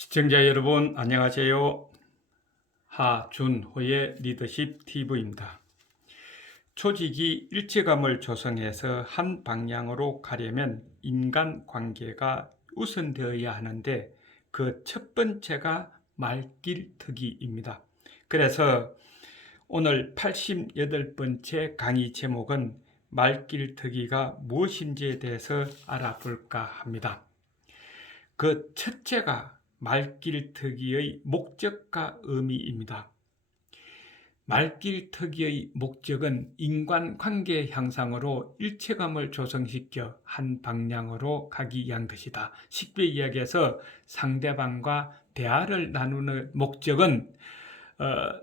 시청자 여러분 안녕하세요. 하준호의 리더십 TV입니다. 조직이 일체감을 조성해서 한 방향으로 가려면 인간관계가 우선되어야 하는데 그 첫 번째가 말길트기입니다. 그래서 오늘 88번째 강의 제목은 말길트기가 무엇인지에 대해서 알아볼까 합니다. 그 첫째가 말길트기의 목적과 의미입니다. 말길트기의 목적은 인간관계 향상으로 일체감을 조성시켜 한 방향으로 가기 위한 것이다. 쉽게 이야기해서 상대방과 대화를 나누는 목적은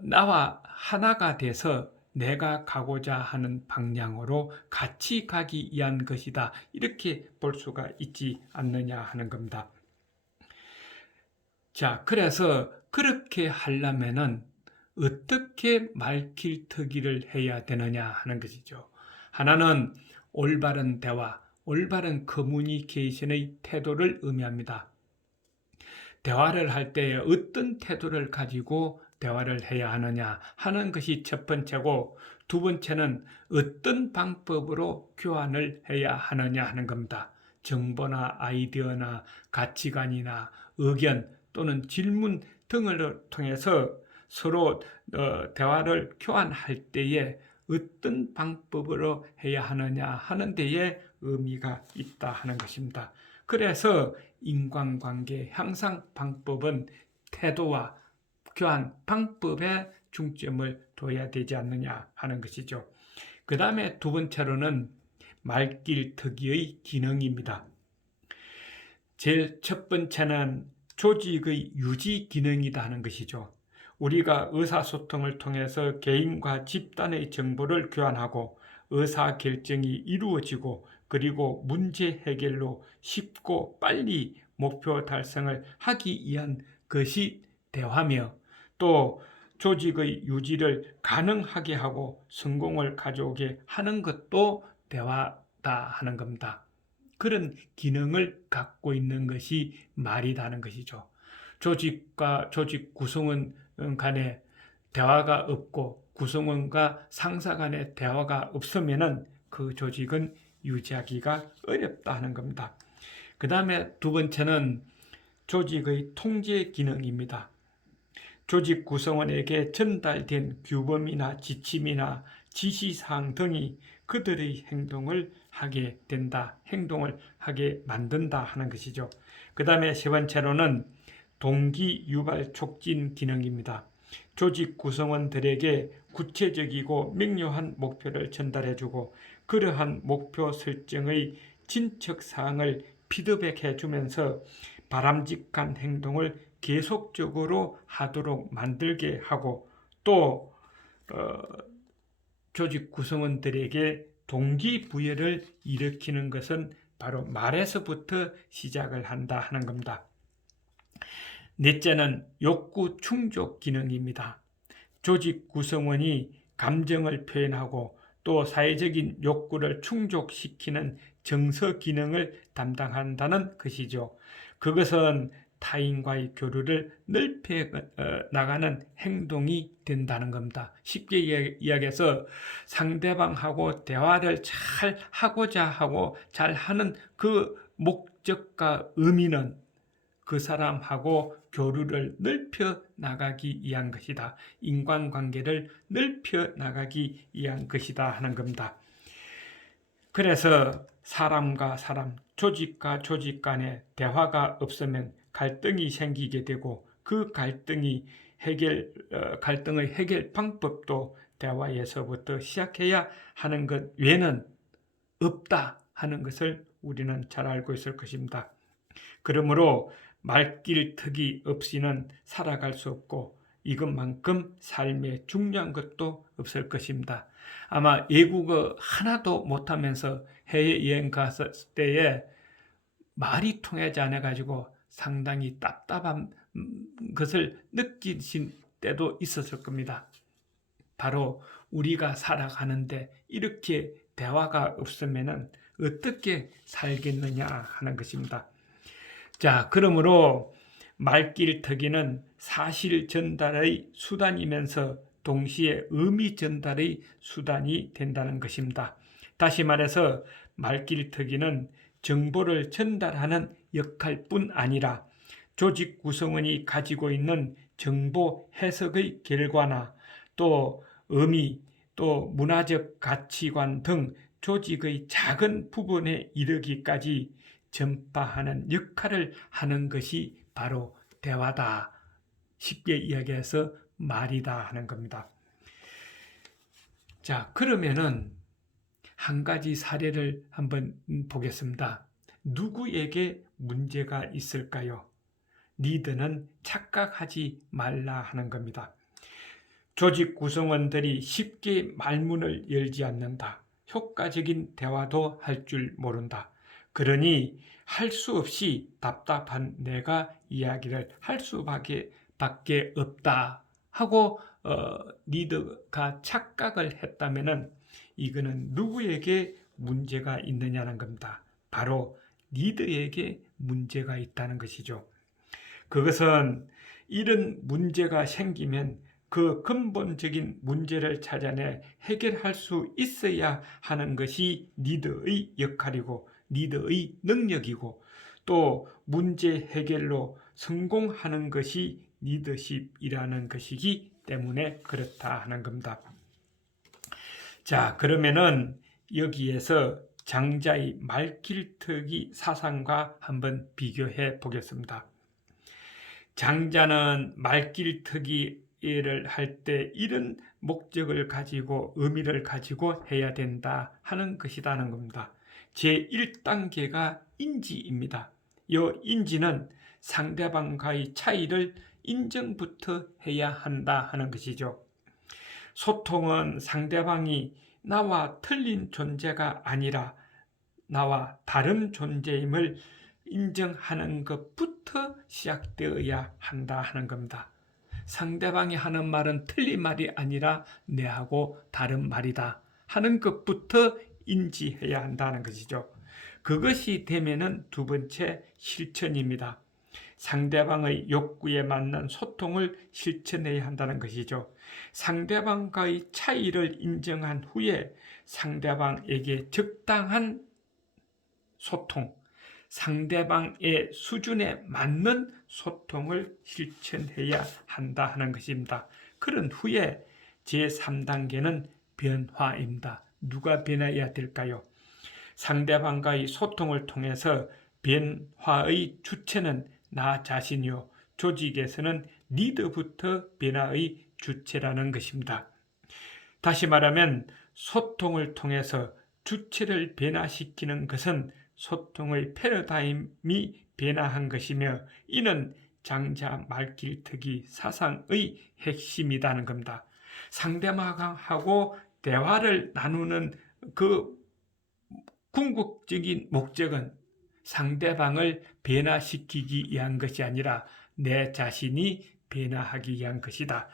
나와 하나가 돼서 내가 가고자 하는 방향으로 같이 가기 위한 것이다. 이렇게 볼 수가 있지 않느냐 하는 겁니다. 자, 그래서 그렇게 하려면은 어떻게 말길트기를 해야 되느냐 하는 것이죠. 하나는 올바른 대화, 올바른 커뮤니케이션의 태도를 의미합니다. 대화를 할 때 어떤 태도를 가지고 대화를 해야 하느냐 하는 것이 첫 번째고, 두 번째는 어떤 방법으로 교환을 해야 하느냐 하는 겁니다. 정보나 아이디어나 가치관이나 의견 또는 질문 등을 통해서 서로 대화를 교환할 때에 어떤 방법으로 해야 하느냐 하는 데에 의미가 있다 하는 것입니다. 그래서 인간관계 향상 방법은 태도와 교환 방법에 중점을 둬야 되지 않느냐 하는 것이죠. 그 다음에 두 번째로는 말길트기의 기능입니다. 제일 첫 번째는 조직의 유지 기능이다 하는 것이죠. 우리가 의사소통을 통해서 개인과 집단의 정보를 교환하고 의사결정이 이루어지고, 그리고 문제 해결로 쉽고 빨리 목표 달성을 하기 위한 것이 대화며, 또 조직의 유지를 가능하게 하고 성공을 가져오게 하는 것도 대화다 하는 겁니다. 그런 기능을 갖고 있는 것이 말이라는 것이죠. 조직과 조직 구성원 간에 대화가 없고 구성원과 상사 간의 대화가 없으면은 그 조직은 유지하기가 어렵다 하는 겁니다. 그 다음에 두 번째는 조직의 통제 기능입니다. 조직 구성원에게 전달된 규범이나 지침이나 지시사항 등이 그들의 행동을 하게 된다, 행동을 하게 만든다 하는 것이죠. 그 다음에 세 번째로는 동기 유발 촉진 기능입니다. 조직 구성원들에게 구체적이고 명료한 목표를 전달해주고, 그러한 목표 설정의 진척사항을 피드백해 주면서 바람직한 행동을 계속적으로 하도록 만들게 하고, 또 조직 구성원들에게 동기부여를 일으키는 것은 바로 말에서부터 시작을 한다 하는 겁니다. 넷째는 욕구 충족 기능입니다. 조직 구성원이 감정을 표현하고 또 사회적인 욕구를 충족시키는 정서 기능을 담당한다는 것이죠. 그것은 타인과의 교류를 넓혀 나가는 행동이 된다는 겁니다. 쉽게 이야기해서 상대방하고 대화를 잘 하고자 하고 잘 하는 그 목적과 의미는 그 사람하고 교류를 넓혀 나가기 위한 것이다. 인간관계를 넓혀 나가기 위한 것이다 하는 겁니다. 그래서 사람과 사람, 조직과 조직 간에 대화가 없으면 갈등이 생기게 되고, 그 갈등의 해결 방법도 대화에서부터 시작해야 하는 것 외에는 없다 하는 것을 우리는 잘 알고 있을 것입니다. 그러므로 말길트기 없이는 살아갈 수 없고, 이것만큼 삶에 중요한 것도 없을 것입니다. 아마 외국어 하나도 못하면서 해외여행 갔을 때에 말이 통하지 않아가지고 상당히 답답한 것을 느끼신 때도 있었을 겁니다. 바로 우리가 살아가는데 이렇게 대화가 없으면 어떻게 살겠느냐 하는 것입니다. 자, 그러므로 말길특위는 사실 전달의 수단이면서 동시에 의미 전달의 수단이 된다는 것입니다. 다시 말해서 말길특위는 정보를 전달하는 역할뿐 아니라 조직 구성원이 가지고 있는 정보 해석의 결과나 또 의미, 또 문화적 가치관 등 조직의 작은 부분에 이르기까지 전파하는 역할을 하는 것이 바로 대화다. 쉽게 이야기해서 말이다 하는 겁니다. 자, 그러면은 한 가지 사례를 한번 보겠습니다. 누구에게 문제가 있을까요? 리더는 착각하지 말라 하는 겁니다. 조직 구성원들이 쉽게 말문을 열지 않는다. 효과적인 대화도 할 줄 모른다. 그러니 할 수 없이 답답한 내가 이야기를 할 수밖에 없다 하고 리더가 착각을 했다면은 이거는 누구에게 문제가 있느냐는 겁니다. 바로 리더에게 문제가 있다는 것이죠. 그것은 이런 문제가 생기면 그 근본적인 문제를 찾아내 해결할 수 있어야 하는 것이 리더의 역할이고 리더의 능력이고 또 문제 해결로 성공하는 것이 리더십이라는 것이기 때문에 그렇다 하는 겁니다. 자, 그러면은 여기에서 장자의 말길특위 사상과 한번 비교해 보겠습니다. 장자는 말길특위를 할 때 이런 목적을 가지고 의미를 가지고 해야 된다 하는 것이라는 겁니다. 제1단계가 인지입니다. 이 인지는 상대방과의 차이를 인정부터 해야 한다 하는 것이죠. 소통은 상대방이 나와 틀린 존재가 아니라 나와 다른 존재임을 인정하는 것부터 시작되어야 한다 하는 겁니다. 상대방이 하는 말은 틀린 말이 아니라 내하고 다른 말이다 하는 것부터 인지해야 한다는 것이죠. 그것이 되면은 두 번째 실천입니다. 상대방의 욕구에 맞는 소통을 실천해야 한다는 것이죠. 상대방과의 차이를 인정한 후에 상대방에게 적당한 소통, 상대방의 수준에 맞는 소통을 실천해야 한다 하는 것입니다. 그런 후에 제3단계는 변화입니다. 누가 변해야 될까요? 상대방과의 소통을 통해서 변화의 주체는 나 자신이요. 조직에서는 리더부터 변화의 주체라는 것입니다. 다시 말하면 소통을 통해서 주체를 변화시키는 것은 소통의 패러다임이 변화한 것이며 이는 장자 말길특위 사상의 핵심이라는 겁니다. 상대방하고 대화를 나누는 그 궁극적인 목적은 상대방을 변화시키기 위한 것이 아니라 내 자신이 변화하기 위한 것이다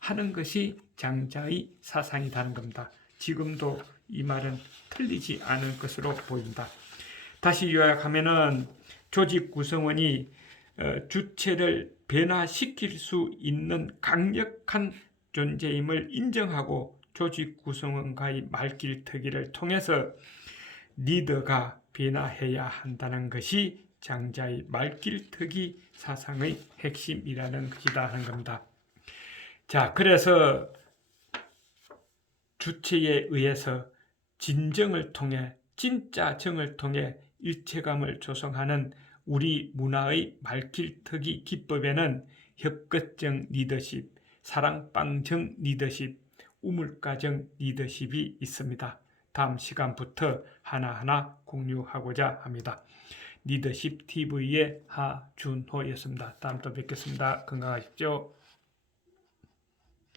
하는 것이 장자의 사상이라는 겁니다. 지금도 이 말은 틀리지 않을 것으로 보인다. 다시 요약하면은 조직 구성원이 주체를 변화시킬 수 있는 강력한 존재임을 인정하고 조직 구성원과의 말길특위를 통해서 리더가 변화해야 한다는 것이 장자의 말길특위 사상의 핵심이라는 것이다 하는 겁니다. 자, 그래서 주체에 의해서 진정을 통해 진짜 정을 통해 일체감을 조성하는 우리 문화의 말길특위 기법에는 협것적 리더십, 사랑방정 리더십, 우물가정 리더십이 있습니다. 다음 시간부터 하나하나 공유하고자 합니다. 리더십 TV의 하준호였습니다. 다음 또 뵙겠습니다. 건강하십시오.